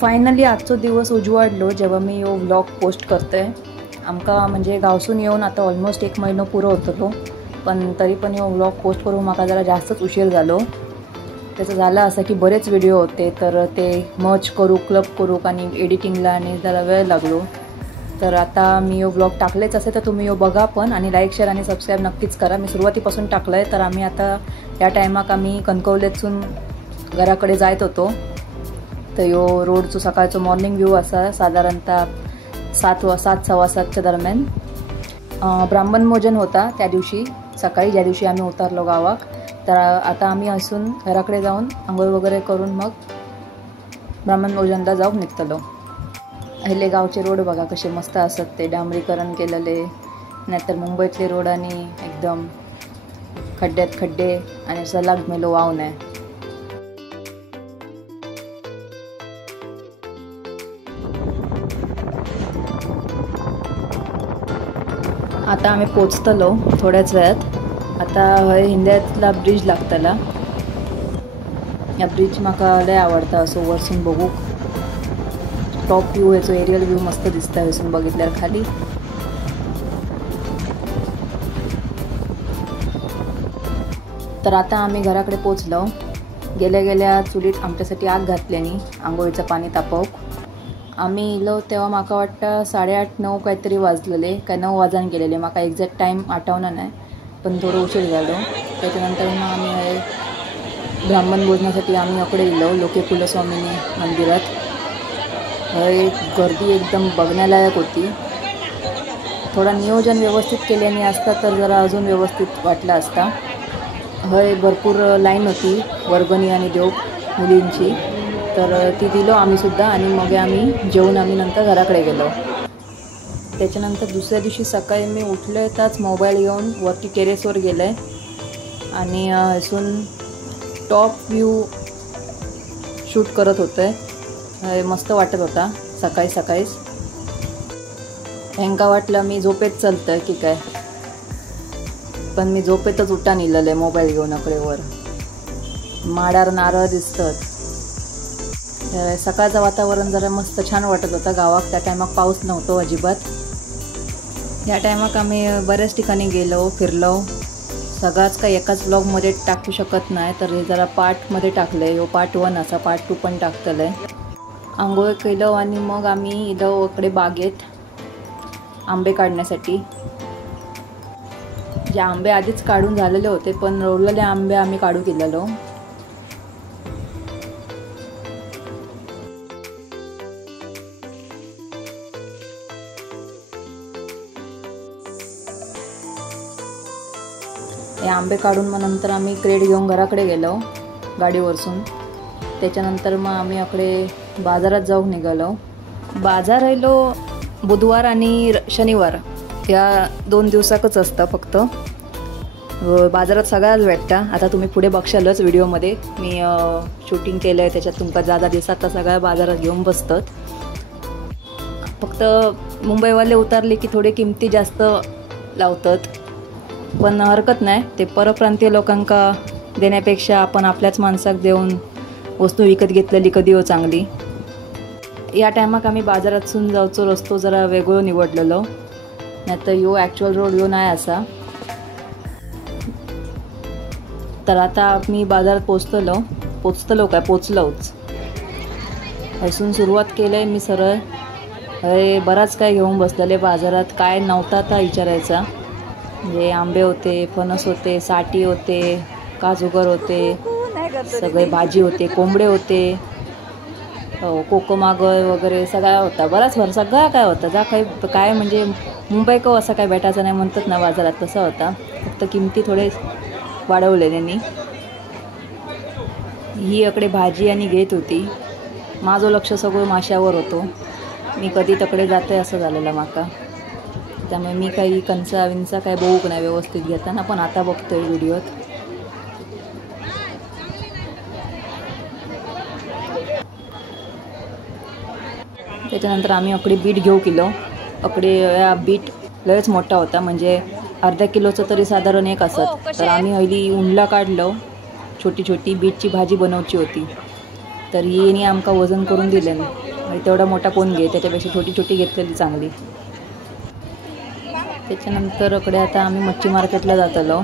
Finally आजचो दिवस उजवाडलो जेव्हा मी यो व्लॉग पोस्ट करते। आमका म्हणजे गावसून येऊन आता ऑलमोस्ट 1 महिनो पुरो होतलो, पण तरी पण यो व्लॉग पोस्ट करून म्हाका जरा जास्तच उशीर झालो। त्याचं झालं असं की बरेच व्हिडिओ होते तर ते मर्ज करू क्लब करू आणि एडिटिंगला आणि जरा वेळ लागलो। तर आता मी यो व्लॉग टाकलेच असे तर तुम्ही यो बघा पण आणि लाईक शेअर आणि सबस्क्राईब नक्कीच करा। मी सुरुवातीपासून टाकलंय। तर आम्ही आता या टायमाक आम्ही कणकवलेतून घराकडे जायत होतो। तर यो रोडचो सकाळचो मॉर्निंग व्यू असा साधारणतः 7:15 दरम्यान। ब्राह्मण भोजन होता त्या दिवशी सकाळी, ज्या दिवशी आम्ही उतरलो गावाक। तर आता आम्ही असून घराकडे जाऊन आंघोळ वगैरे करून मग ब्राह्मण भोजनला जाऊन निघतलो। अहिले गावचे रोड बघा कसे मस्त असत, ते डांबरीकरण केलेले, नाहीतर मुंबईतले रोड आणि एकदम खड्ड्यात खड्डे आणि सलाग मेलो वाव नाही। आता आम्ही पोचतलो थोड्याच वेळात। आता हय हिंद्यातला ब्रिज लागतला। या ब्रिज म्हाका लय आवडता असो वरसून बघूक। टॉप व्ह्यू ह्याचो एरियल व्ह्यू मस्त दिसता वरसून बघितल्यावर खाली। तर आता आम्ही घराकडे पोचलो। गेल्या गेल्या चुलीत आमच्यासाठी आग घातल्यानी आंघोळीचं पाणी तापवूक। आम्ही इलो तेव्हा म्हाका वाटतं 8:30-9 काहीतरी वाजलेले, काय 9 वाजान गेलेले, म्हाका एक्झॅक्ट टाईम आठवना नाही, पण थोडं उशीर झालो। त्याच्यानंतर मग आम्ही ब्राह्मण भोजनासाठी आम्ही अकडे इलो लोके कुलस्वामिनी मंदिरात। हय गर्दी एकदम बघण्यालायक होती। थोडा नियोजन व्यवस्थित केल्याने असता तर जरा अजून व्यवस्थित वाटला असता। हय भरपूर लाईन होती वर्गणी आणि देव मुलींची, तर ती दिलो आम्ही सुद्धा आणि मग आम्ही जेवून आम्ही नंतर घराकडे गेलो। त्याच्यानंतर दुसऱ्या दिवशी सकाळी मी उठले त्याच मोबाईल घेऊन वरती टेरेसवर गेले आणि असून टॉप व्ह्यू शूट करत होते। मस्त वाटत होता सकाळी सकाळीच। ह्यांका वाटलं मी झोपेत चलतंय की काय, पण मी झोपेतच उठान इलेले मोबाईल घेऊन अकडेवर। माडार नारळ दिसतात। सकाळचं वातावरण जरा मस्त छान वाटत होतं गावात। त्या टायमाक पाऊस नव्हतो अजिबात। या टायमाक आम्ही बऱ्याच ठिकाणी गेलो फिरलो। सगळाच काही एकाच ब्लॉगमध्ये टाकू शकत नाही, तर हे जरा पार्टमध्ये टाकलं आहे। पार्ट 1 असा, पार्ट 2 पण टाकतलं आहे। आंघोळ केलं आणि मग आम्ही इलो इकडे बागेत आंबे काढण्यासाठी। जे आंबे आधीच काढून झालेले होते, पण रोवलेले आंबे आम्ही काढू केलेलो। हे आंबे काढून मग नंतर आम्ही क्रेट घेऊन घराकडे गेलो गाडीवरसून। त्याच्यानंतर मग आम्ही अकडे बाजारात जाऊन निघालो। बाजार राहिलो बुधवार आणि शनिवार या 2 दिवसाकच असतं फक्त। बाजारात सगळ्याच भेटता। आता तुम्ही पुढे बघशालच व्हिडिओमध्ये मी शूटिंग केलं आहे, त्याच्यात तुमका जादा दिसतात तर सगळ्या बाजारात घेऊन बसतात। फक्त मुंबईवाले उतरले की थोडे किमती जास्त लावतात, पण हरकत नाही, ते परप्रांतीय लोकांका देण्यापेक्षा आपण आपल्याच माणसाक देऊन वस्तू विकत घेतलेली कधी हो चांगली। या टायमाक आम्ही बाजारातून जाऊचो रस्तो जरा वेगळो निवडलेलो, नाहीतर यो ॲक्च्युअल रोड यो नाही असा। तर आता मी बाजारात पोचलोच। असून सुरुवात केलंय मी सरळ। बराच काय घेऊन बसलेले बाजारात, काय नव्हता आता विचारायचा। म्हणजे आंबे होते, फणस होते, साठी होते, काजूगर होते, सगळे भाजी होते, कोंबडे होते, कोकमागळ वगैरे सगळा होता। बराच सगळा काय होता जा काय म्हणजे मुंबई को असं काय भेटायचं नाही म्हणतात ना बाजारात, तसं होता। फक्त किमती थोडे वाढवले त्यांनी। ही इकडे भाजी आणि घेत होती। माझं लक्ष सगळं माशावर होतो, मी कधी तकडे जाते असं झालेलं माका। त्यामुळे मी काही कंचा विंचा काय बघूक नाही व्यवस्थित घेताना, पण आता बघतोय व्हिडिओत। त्याच्यानंतर आम्ही अकडे बीट घेऊ किलो। अकडे या बीट लयच मोठा होता, म्हणजे अर्धा किलोचं तरी साधारण एक असत। तर आम्ही हयली उंडला काढलो, छोटी छोटी बीटची भाजी बनवची होती, तर हिने आमका वजन करून दिले। आणि तेवढा मोठा कोण घे, त्याच्यापेक्षा छोटी छोटी घेतलेली चांगली. त्याच्यानंतर इकडे आता आम्ही मच्छी मार्केटला जातलो.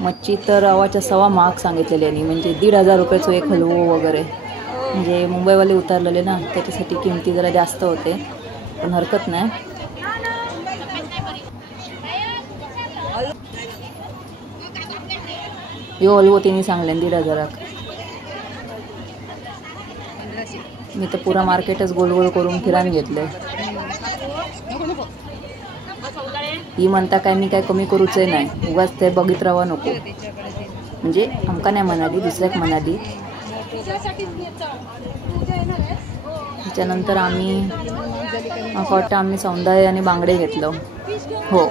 मच्छी तर अवाच्या सवा महाग सांगितलेली आहे, म्हणजे 1,500 रुपयाचं एक हलवो वगैरे. म्हणजे मुंबईवाले उतरलेले ना, त्याच्यासाठी किमती जरा जास्त होते, पण हरकत नाही. यो हलवो तिने सांगले 1,500. मी तर पुरा मार्केटच गोल गोल करून फिरान घेतलंय. ही म्हणता काय मी काय कमी करूचंय नाही, उगाच ते बघित राहावं नको. म्हणजे आमका नाही म्हणाली, दुसऱ्याक म्हणाली. त्याच्यानंतर आम्ही म्हाका वाटतं आम्ही सौंदाळे आणि बांगडे घेतलो. हो,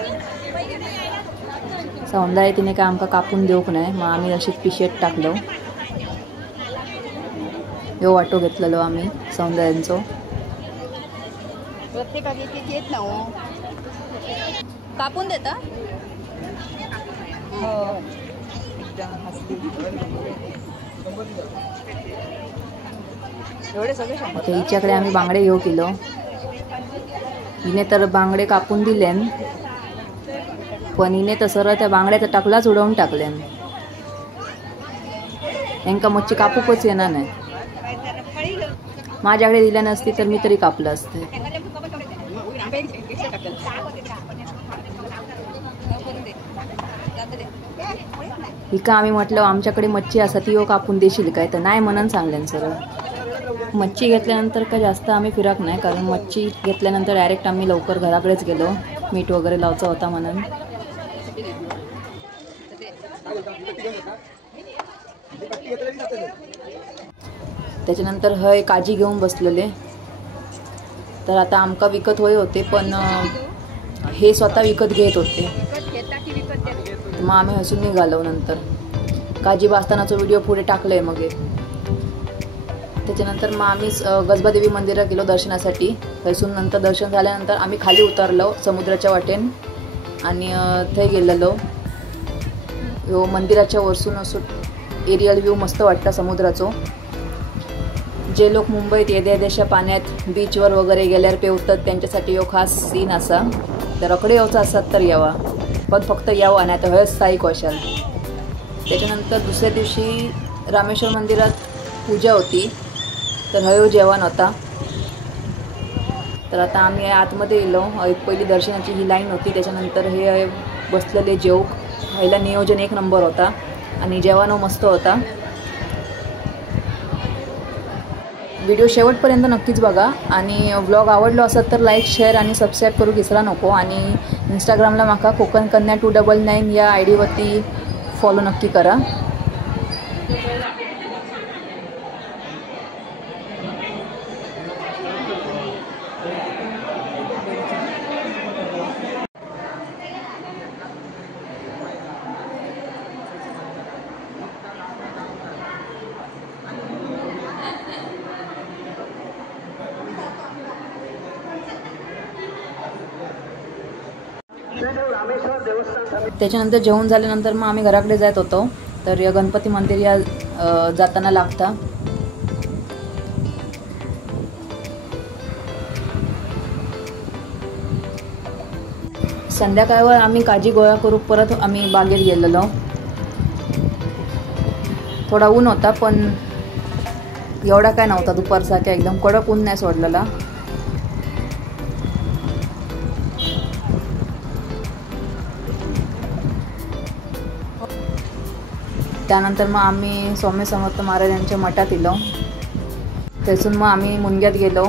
सौंदाळे तिने काय आमका कापून देऊक नाही, मग आम्ही अशीच पिशेत टाकलो. यो वाटो घेतलेलो आम्ही सौंदाळ्यांचो. कापून देता आता हिच्याकडे आम्ही बांगडे घेऊ किलो. हिने तर बांगडे कापून दिलेन, पण हिने तर सरळ त्या बांगड्याचा टाकलाच उडवून टाकल्यान. यांका मच्छी कापूकच येणार नाही. माझ्याकडे दिल्या नसती तर मी तरी कापलं असते. हिका आम्ही म्हटलं आमच्याकडे मच्छी असा ती यो कापून देशील काय, तर नाही म्हणून सांगल्यान सरळ. मच्छी घेतल्यानंतर काय जास्त आम्ही फिरक नाही, कारण मच्छी घेतल्यानंतर डायरेक्ट आम्ही लवकर घराकडेच गेलो, मीठ वगैरे लावचा होता म्हणून. त्याच्यानंतर हय काजी घेऊन बसलेले. तर आता आमका विकत होय होते, पण हे स्वतः विकत घेत होते, मग आम्ही हसून निघालो. नंतर काजी भाजतानाचा व्हिडिओ पुढे टाकलं आहे. मग त्याच्यानंतर मग आम्ही गजबादेवी मंदिरात गेलो दर्शनासाठी. हसून नंतर दर्शन झाल्यानंतर आम्ही खाली उतरलो समुद्राच्या वाटेन आणि थंय गेलेलो. यो मंदिराच्या वरसून असो एरियल व्ह्यू मस्त वाटतं समुद्राचो. जे लोक मुंबईत येद्या पाण्यात बीचवर वगैरे गेल्यावर पेवतात त्यांच्यासाठी यो खास सीन असा. तर अकडे यावचं असतात तर यावा, पण फक्त यावं नाही तर हयच स्थायिक वशाल. त्याच्यानंतर दुसऱ्या दिवशी रामेश्वर मंदिरात पूजा होती, तर हयो जेवण होता. तर आता आम्ही आतमध्ये गेलो. पहिली दर्शनाची ही लाईन होती, त्याच्यानंतर हे बसलेले जेवूक. ह्याला नियोजन 1 नंबर होता आणि जेवण मस्त होता. व्हिडिओ शेवटपर्यंत नक्कीच बघा आणि व्लॉग आवडलो असत तर लाईक, शेअर आणि सबस्क्राईब करू विसरा नको. आणि इंस्टाग्रामला माका कोकण कन्या 299 या ID वरती फॉलो नक्की करा. त्याच्यानंतर जेवण झाल्यानंतर मग आम्ही घराकडे जात होतो. तर या गणपती मंदिर या जाताना लागता. संध्याकाळवर आम्ही काजी गोळा करू परत आम्ही बागेत गेलेलो. थोडा ऊन होता, पण एवढा काय नव्हता दुपारसारखा. एकदम कडक ऊन नाही सोडलेला. त्यानंतर मग आम्ही स्वामी समर्थ महाराजांच्या मठात गेलो. थंयसून मग आम्ही मुनग्यात गेलो,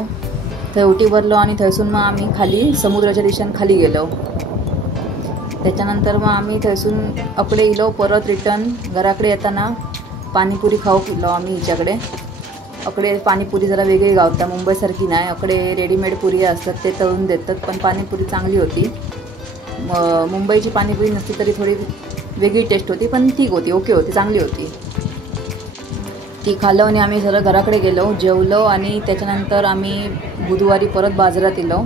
थंय उटी भरलो आणि थंयसून मग आम्ही खाली समुद्राच्या दिशेने खाली गेलो. त्याच्यानंतर मग आम्ही थंयसून अकडे गेलो. परत रिटर्न घराकडे येताना पाणीपुरी खाऊ गेलो आम्ही हिच्याकडे. अकडे पाणीपुरी जरा वेगळी गावता, मुंबईसारखी नाही. अकडे रेडीमेड पुरी असतात, ते तळून देतात, पण पाणीपुरी चांगली होती. मुंबईची पाणीपुरी नसती तरी थोडी वेगळी टेस्ट होती, पण ठीक होती, ओके होती, चांगली होती. ती खाल्लो आणि आम्ही जरा घराकडे गेलो, जेवलो आणि त्याच्यानंतर आम्ही बुधवारी परत बाजारात गेलो.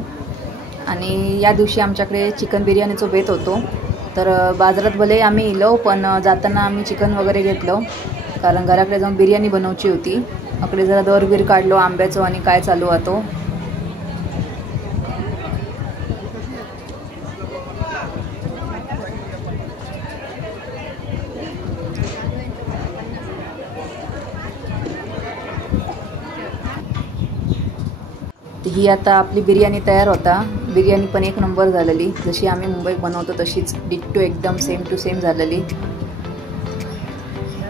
आणि या दिवशी आमच्याकडे चिकन बिर्याणीचं बेत होतो. तर बाजारात भले आम्ही गेलो, पण जाताना आम्ही चिकन वगैरे घेतलं, कारण घराकडे जाऊन बिर्याणी बनवायची होती. अकडे जरा दरबीर काढलो आंब्याचं आणि काय चालू होतो. ही आता आपली बिर्याणी तयार होता. बिर्याणी पण एक नंबर झालेली, जशी आम्ही मुंबईत बनवतो तशीच डिट्टो एकदम सेम टू सेम झालेली.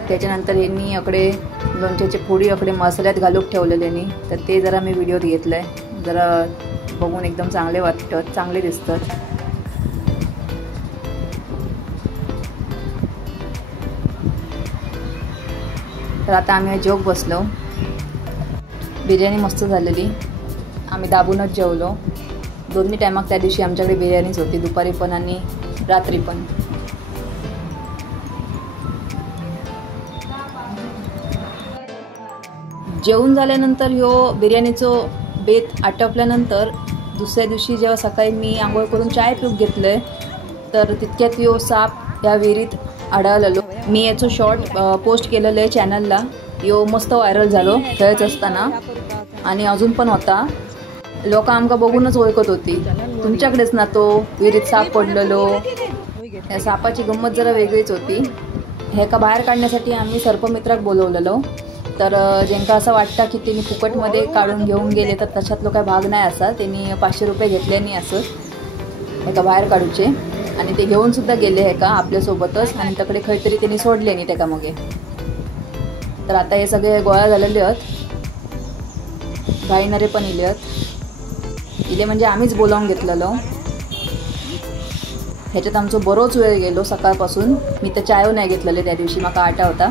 त्याच्यानंतर यांनी अकडे लोणच्याचे फोडी अकडे मसाल्यात घालून ठेवलेले, तर ते जरा मी व्हिडिओत घेतलं आहे. जरा बघून एकदम चांगले वाटतात, चांगले दिसतात. तर आता आम्ही जेवून बसलो. बिर्याणी मस्त झालेली, आम्ही दाबूनच जेवलो. दोन्ही टायमाक त्या दिवशी आमच्याकडे बिर्याणीच होती, दुपारी पण आणि रात्री पण. जेवून झाल्यानंतर ह्यो बिर्याणीचो बेत आटपल्यानंतर दुसऱ्या दिवशी जेव्हा सकाळी मी आंघोळ करून चाय पिऊक घेतलं, तर तितक्यात ह्यो साप या विहिरीत आढळलेलो. मी याचं शॉर्ट पोस्ट केलेलं आहे चॅनलला. ह्यो मस्त व्हायरल झालो खेळत असताना, आणि अजून पण होता. लोक आमका बघूनच ओळखत होती, तुमच्याकडेच ना तो विहिरीत साप पडलेलो. या सापाची गंमत जरा वेगळीच होती. हे का बाहेर काढण्यासाठी आम्ही सर्पमित्राक बोलवलेलो. तर ज्यांका असं वाटतं की त्यांनी फुकटमध्ये काढून घेऊन गेले, तर तशातलो काय भाग नाही असा. त्यांनी 500 रुपये घेतल्यानी असं हे का बाहेर काढूचे, आणि ते घेऊन सुद्धा गेले हे का आपल्यासोबतच, आणि तकडे खैतरी त्यांनी सोडले नाही त्या का मगे. तर आता हे सगळे गोळा झालेले आहेत. गायणारे पण इले आहेत. इले म्हणजे आम्हीच बोलावून घेतलेलो. ह्याच्यात आमचं बरोच वेळ गेलो सकाळपासून. मी तर चाय नाही घेतलेले त्या दिवशी, माका आटा होता.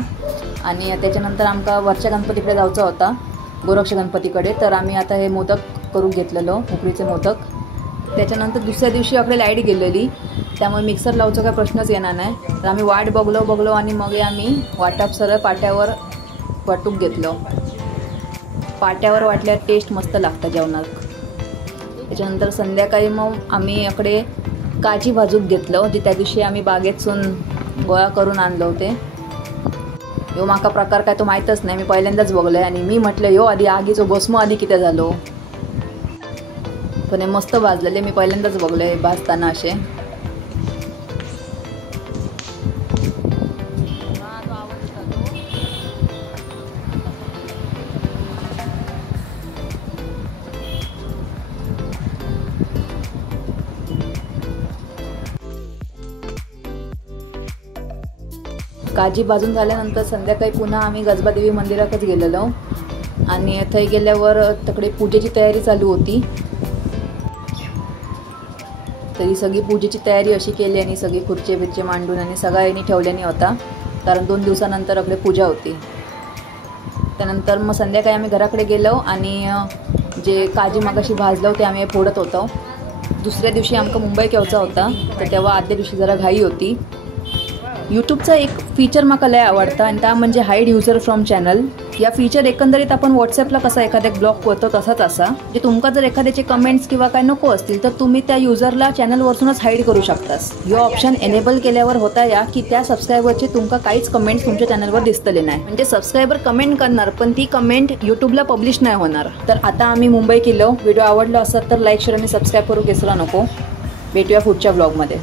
आणि त्याच्यानंतर आमका वरच्या गणपतीकडे जायचं होता, गोरक्ष गणपतीकडे. तर आम्ही आता हे मोदक करून घेतलेलो, उकडीचे मोदक. त्याच्यानंतर दुसऱ्या दिवशी आपली लाईट गेलेली, त्यामुळे मिक्सर लावचा काय प्रश्नच येणार नाही. तर आम्ही वाट बघलो आणि मग आम्ही वाटाप सरळ पाट्यावर वाटूक घेतलो. पाट्यावर वाटल्यावर टेस्ट मस्त लागतं जेवणात. त्याच्यानंतर संध्याकाळी मग आम्ही अकडे काजी भाजूक घेतलं, जे त्या दिवशी आम्ही बागेतून गोळा करून आणलं होते. ह्यो माका प्रकार काय तो माहीतच नाही, मी पहिल्यांदाच बघलो आहे. आणि मी म्हटलं ह्यो आधी आगीचो भस्म आधी किती झालो, पण हे मस्त भाजलेले. मी पहिल्यांदाच बघलो आहे भाजताना असे. काजी भाजून झाल्यानंतर संध्याकाळी पुन्हा आम्ही गजबादेवी मंदिरातच गेलेलो, आणि थंय गेल्यावर तकडे पूजेची तयारी चालू होती. तरी सगळी पूजेची तयारी अशी केली, आणि सगळी खुर्चे बिर्चे मांडून आणि सगळ्यांनी ठेवल्यानी होता, कारण 2 दिवसानंतर अकडे पूजा होती. त्यानंतर मग संध्याकाळी आम्ही घराकडे गेलो, आणि जे काजी मागाशी भाजलं ते आम्ही फोडत होतो. दुसऱ्या दिवशी आमका मुंबई येऊचा होता, तर तेव्हा आदल्या दिवशी जरा घाई होती. यूट्यूबचा एक फीचर माका लय आवडता, आणि त्या म्हणजे हाईड युजर फ्रॉम चॅनल. या फीचर एकंदरीत आपण व्हॉट्सअपला कसा एखाद्या ब्लॉग करतो तसाच असा. जे तुमका जर एखाद्याचे कमेंट्स किंवा काय नको असतील, तर तुम्ही त्या युजरला चॅनलवरसूनच हाईड करू शकतास. यो ऑप्शन एनेबल केल्यावर होता या की त्या सबस्क्रायबरचे तुमका काहीच कमेंट्स तुमच्या चॅनलवर दिसतले नाही. म्हणजे सबस्क्रायबर कमेंट करणार, पण ती कमेंट यूट्यूबला पब्लिश नाही होणार. तर आता आम्ही मुंबई केलो. व्हिडिओ आवडला असेल तर लाईक, शेअर आणि सबस्क्राईब करू विसरू नको. भेटूया पुढच्या ब्लॉगमध्ये.